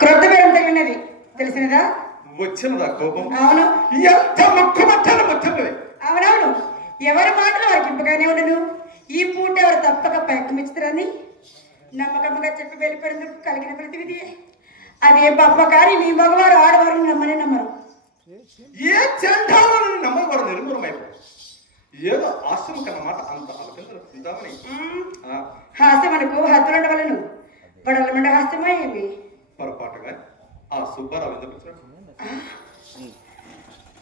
క్రొత్త పేరు తగినది తెలిసినదా? వచ్చినదా కోపం? అవును. ఎంత ముఖ్యమంటాను ముఖ్యమే. అవునవును, ఎవరి మాటలు వారికి ఇంపగానే ఉండను. ఈ పూట ఎవరు తప్పక పైకమిచ్చుతారని నమ్మకమ్మగా చెప్పి వెళ్ళిపోయేందుకు కలిగిన ప్రతివిధి. అదే పాప కానీ మీ మగవారు ఆడవారు నమ్మనే నమ్మరు. ఏ చండాలను నమ్మకూడదు, నిర్మూలమైపోయి ఏదో ఆశ్రమం కన్నమాట అంత ఆలోచించామని. హాస్యం అనుకో హద్దులు ఉండవలను పడవల నుండి హాస్యమా ఏమి? పొరపాటుగా ఆ సుబ్బారావు ఎందుకు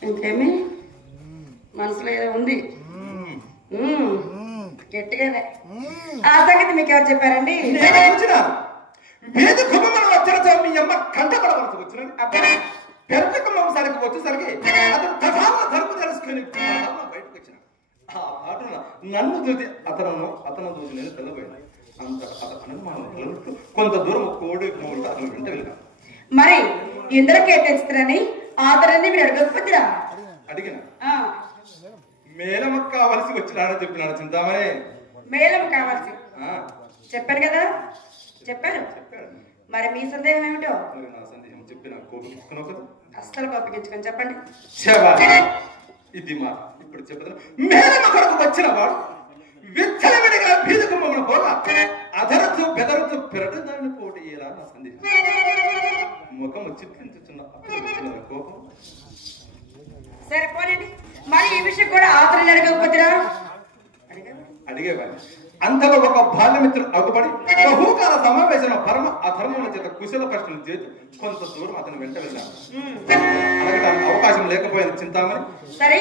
ఇంకేమి మనసులో ఏదో ఉంది గట్టిగానే. ఆ సంగతి మీకు ఎవరు చెప్పారండి? వేద కుటుంబంలో వచ్చిన మీ అమ్మ కంటపడవలసి వచ్చిన పెద్ద కుటుంబంసానికి వచ్చేసరికి అతను తథాన ధర్మ తెలుసుకుని బయటకు వచ్చిన ఆ పాటన నన్ను చూసి అతను చూసి నేను తెల్లబోయాను. అంత అనుమానం కొంత దూరం కోడి మూడు అతను వెంట వెళ్ళాను. మరి ఇందరికే తెచ్చుతారని ఆదరణి మీరు అడగకపోతురా? అడిగిన మేలమ్మ కావలసి వచ్చినాడని చెప్పినాడు చింతామణి. మేలం కావాల్సి చెప్పాను కదా, చెప్పాను. మరి మీ సందేహం ఏమిటో? నా సందేహం చెప్పి నాకు కోపించుకున్నావు కదా. అస్సలు కోపించుకొని చెప్పండి. ఇది మా ఇప్పుడు చెప్పదు. మేలమ్మ కొరకు వచ్చిన వాడు విచ్చలవిడిగా బీదకు మమ్మల్ని పోగా అధరతు బెదరతు పెరటి దాన్ని పోటీ ఇలా నా సందేహం. ముఖము చిట్లించుచున్న కోపం. సరే పోనండి, మరి ఈ విషయం కూడా ఆతరని అడగకపోతురా? అడిగేవాడిని. అంతలో ఒక బాల్యమిత్రుడు అగుపడి బహుకాల సమావేశంలో పరమ అధర్మముల చేత కుశల ప్రశ్నలు చేసి కొంత దూరం అతను వెంట వెళ్ళాను. అడగడానికి అవకాశం లేకపోయింది చింతామణి. సరే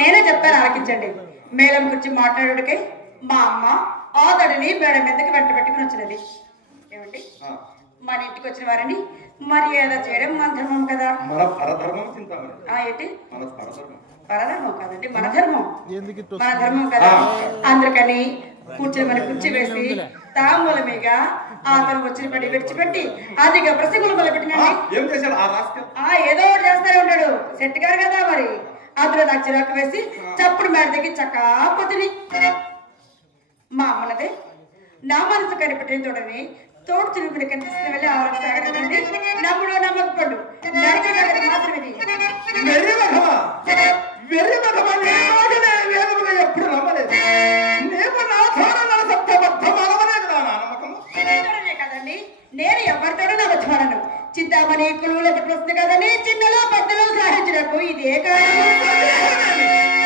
నేనే చెప్పాను, ఆలకించండి. మేళం గురించి మాట్లాడుడికై మా అమ్మ ఆతడిని మేడ మీదకి వెంట పెట్టుకుని వచ్చినది. ఏమండి, మన ఇంటికి వచ్చిన వారిని మర్యాద చేయడం మన ధర్మం కదా. మన పరధర్మం చింతామణి. ఏంటి మన పరధర్మం? పరధర్మం కాదండి, మన ధర్మం. మన ధర్మం కదా. అందుకని కూర్చొని మన కుర్చీ వేసి తాంబూలమేగా అతను వచ్చిన పడి విడిచిపెట్టి అదిగా ప్రసంగులు మొదలుపెట్టినండి. ఏం చేశాడు ఆ రాస్కల్? ఏదో ఒకటి చేస్తూనే ఉంటాడు. సెట్ గారు కదా, మరి అతను నాకు చిరాకు వేసి చప్పుడు మేడ దగ్గర చక్కాపోతుంది. మా అమ్మనదే నా మనసు కనిపెట్టిన తోడని తోడు చిరుపుడి కనిపిస్తున్న వెళ్ళి ఆరోగ్య సాగరండి. నమ్ముడు నమ్మకపోడు మాత్రం ఇది ఎప్పుడు నమ్మలేదు. కదండి, నేను ఎవరితోనూ నమ్మచ్చుకోను. చింతామణి కులువులో పట్టు వస్తుంది కదని చిన్నలో పెద్దలో సాహించడానికి ఇదే కారణం.